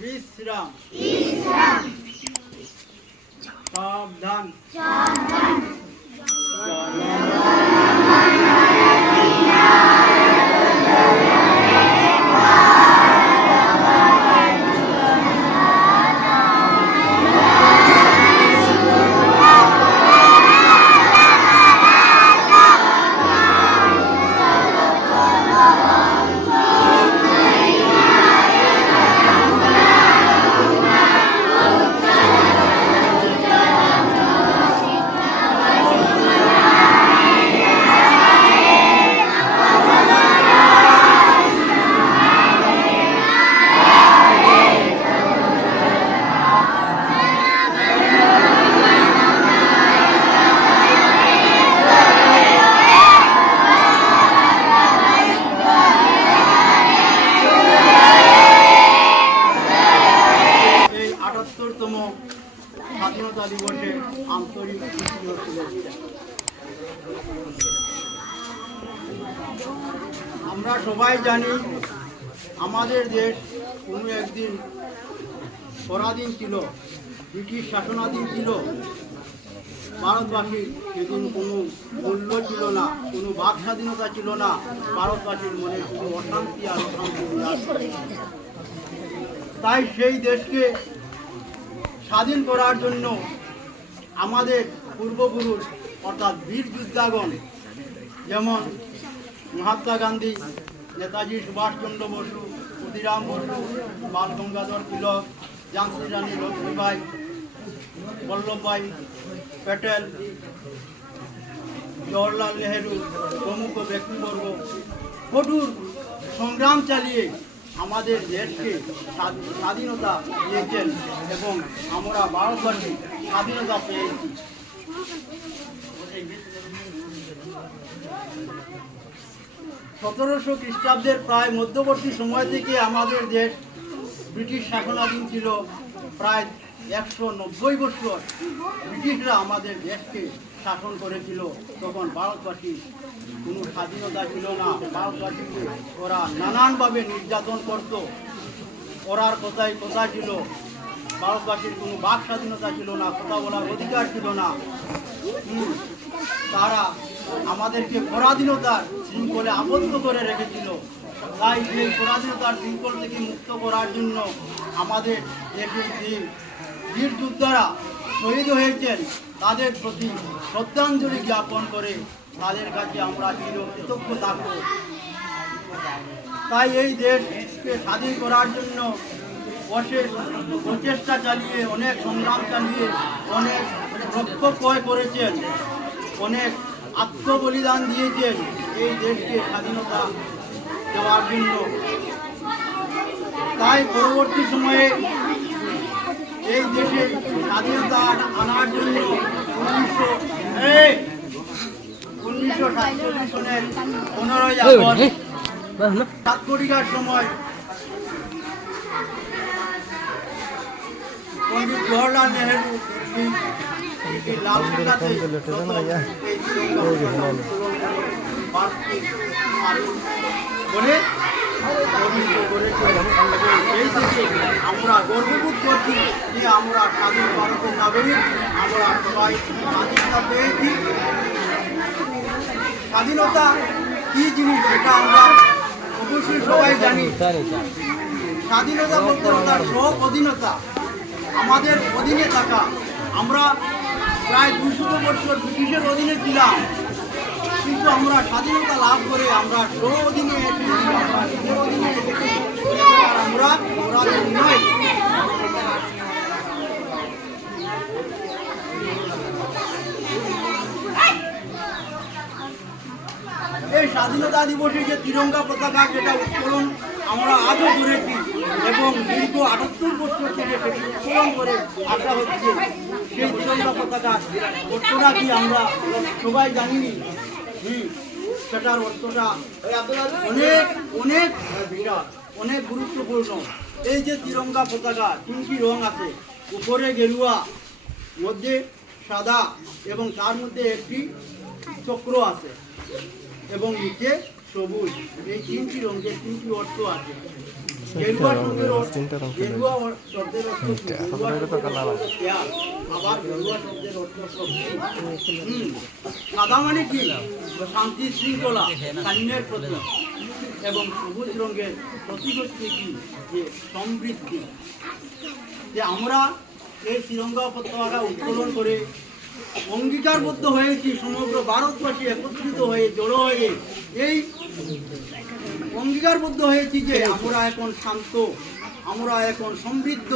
বিশ্রাম সাবধান স্বাধীনতা দিবসে আন্তরিক শুভেচ্ছা। আমরা সবাই জানি আমাদের দেশ কোনো একদিন পরাধীন ছিল, ব্রিটিশ শাসনাধীন ছিল। ভারতবাসীর সেদিন কোনো মূল্য ছিল না, কোনো বাক স্বাধীনতা ছিল না। ভারতবাসীর মনে শুধু অশান্তি আর অশান্তি। তাই সেই দেশকে স্বাধীন করার জন্য আমাদের পূর্বপুরুষ অর্থাৎ বীর যোদ্ধাগণ, যেমন মহাত্মা গান্ধী, নেতাজি সুভাষচন্দ্র বসু, ক্ষুদিরাম বসু, বাল গঙ্গাধর তিলক, ঝাঁসি রানী লক্ষ্মীবাই, বল্লভভাই প্যাটেল, জওহরলাল নেহেরু প্রমুখ ব্যক্তিবর্গ কঠোর সংগ্রাম চালিয়ে আমাদের দেশকে স্বাধীনতা দিয়েছেন এবং আমরা ভারতবাসী স্বাধীনতা পেয়েছি। 1700 খ্রিস্টাব্দের প্রায় মধ্যবর্তী সময় থেকে আমাদের দেশ ব্রিটিশ শাসনাধীন ছিল। প্রায় 190 বছর ব্রিটিশরা আমাদের দেশকে শাসন করেছিল। তখন ভারতবাসী কোনো স্বাধীনতা ছিল না। ভারতবাসীকে ওরা নানানভাবে নির্যাতন করত। ওরার কথাই কথা ছিল, ভারতবাসীর কোনো বাক স্বাধীনতা ছিল না, কথা বলার অধিকার ছিল না। তারা আমাদেরকে পরাধীনতার শৃঙ্খলে আবদ্ধ করে রেখেছিল। তাই সেই পরাধীনতার শৃঙ্খল থেকে মুক্ত করার জন্য আমাদের দেশের যে বীর যোদ্ধারা শহীদ হয়েছেন তাদের প্রতি শ্রদ্ধাঞ্জলি জ্ঞাপন করে তাদের কাছে আমরা চিরকৃতজ্ঞ থাকব। তাই এই দেশকে স্বাধীন করার জন্য অশেষ প্রচেষ্টা চালিয়ে, অনেক সংগ্রাম চালিয়ে, অনেক রক্ত ক্ষয় করেছেন, অনেক আত্মবলিদান দিয়েছেন এই দেশকে স্বাধীনতা দেওয়ার জন্য। তাই পরবর্তী সময়ে এই দেশে স্বাধীনতা আনার জন্য 1947 সনের 15ই আগস্ট সাতকড়িয়ার সময় পণ্ডিত জওহরলাল নেহেরু লালকেল্লাতে বলে এই থেকে আমরা গর্ববোধ করছি যে আমরা স্বাধীন ভারতের নাগরিক। আমরা সবাই স্বাধীনতা পেয়েছি। স্বাধীনতা কি জিনিস সেটা আমরা অবশ্যই সবাই জানি। স্বাধীনতা বলতে তার সব অধীনতা, আমাদের অধীনে থাকা। আমরা প্রায় 200 বছর ব্রিটিশের অধীনে ছিলাম, কিন্তু আমরা স্বাধীনতা লাভ করে আমরা স্ব অধীনে আমরা পরাধীন নই। এই স্বাধীনতা দিবসে যে তিরঙ্গা পতাকা যেটা উত্তোলন আমরা আজও করেছি এবং দীর্ঘ 78 বছর থেকে সেটি উত্তোলন করে আসা হচ্ছে। সেই তিরঙ্গা পতাকা অর্থটা কি আমরা সবাই জানিনি। সেটার অর্থটা অনেক অনেক বিরাট, অনেক গুরুত্বপূর্ণ। এই যে তিরঙ্গা পতাকা 3টি রং আছে, উপরে গেরুয়া, মধ্যে সাদা এবং তার মধ্যে একটি চক্র আছে এবং নিচে সবুজ। এই 3টি রঙের 3টি অর্থ আছে। গেরুয়া শব্দের গেরুয়া শব্দের অর্থ কি? গেরুয়া শব্দের অর্থ ত্যাগ, আবার গেরুয়া শব্দের অর্থ শক্তি। সাদা মানে কি? শান্তি শৃঙ্খলা সাম্যের প্রতীক। এবং সবুজ রঙের প্রতীক হচ্ছে কি? যে সমৃদ্ধি। যে আমরা এই তিরঙ্গা পতাকা উত্তোলন করে অঙ্গীকারবদ্ধ হয়েছি, সমগ্র ভারতবাসী একত্রিত হয়ে জড়ো হয়ে এই অঙ্গীকারবদ্ধ হয়েছি যে আমরা এখন শান্ত, আমরা এখন সমৃদ্ধ,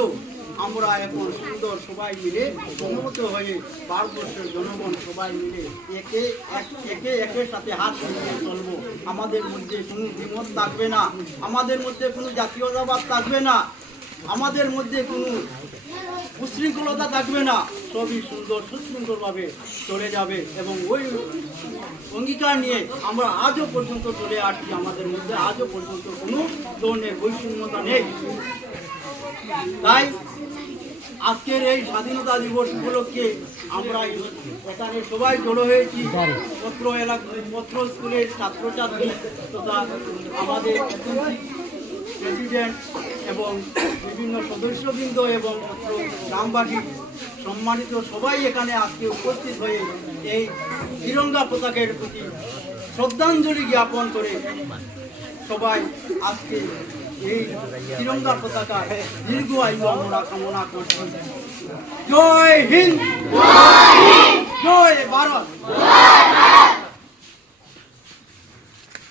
আমরা এখন সুন্দর, সবাই মিলে সমবেত হয়ে ভারতবর্ষের জনগণ সবাই মিলে একের সাথে হাত মিলিয়ে চলবো। আমাদের মধ্যে কোনো দ্বিমত থাকবে না, আমাদের মধ্যে কোনো জাতীয়তাবাদ থাকবে না, আমাদের মধ্যে কোনো উশৃঙ্খলতা থাকবে না, সবই সুন্দর সুশৃঙ্খলভাবে চলে যাবে। এবং ওই অঙ্গীকার নিয়ে আমরা আজও পর্যন্ত চলে আসছি, আমাদের মধ্যে আজও পর্যন্ত কোনো ধরনের বৈষম্যতা নেই। তাই আজকের এই স্বাধীনতা দিবস উপলক্ষে আমরা এখানে সবাই জড়ো হয়েছি। পত্র স্কুলের ছাত্রছাত্রী তথা আমাদের প্রেসিডেন্ট এবং বিভিন্ন সদস্যবৃন্দ এবং গ্রামবাসী সম্মানিত সবাই এখানে আজকে উপস্থিত হয়ে এই তিরঙ্গা পতাকার প্রতি শ্রদ্ধাঞ্জলি জ্ঞাপন করে সবাই আজকে এই তিরঙ্গা পতাকা দীর্ঘ আয়ু আমরা কামনা করছি। জয় হিন্দ, জয় ভারত।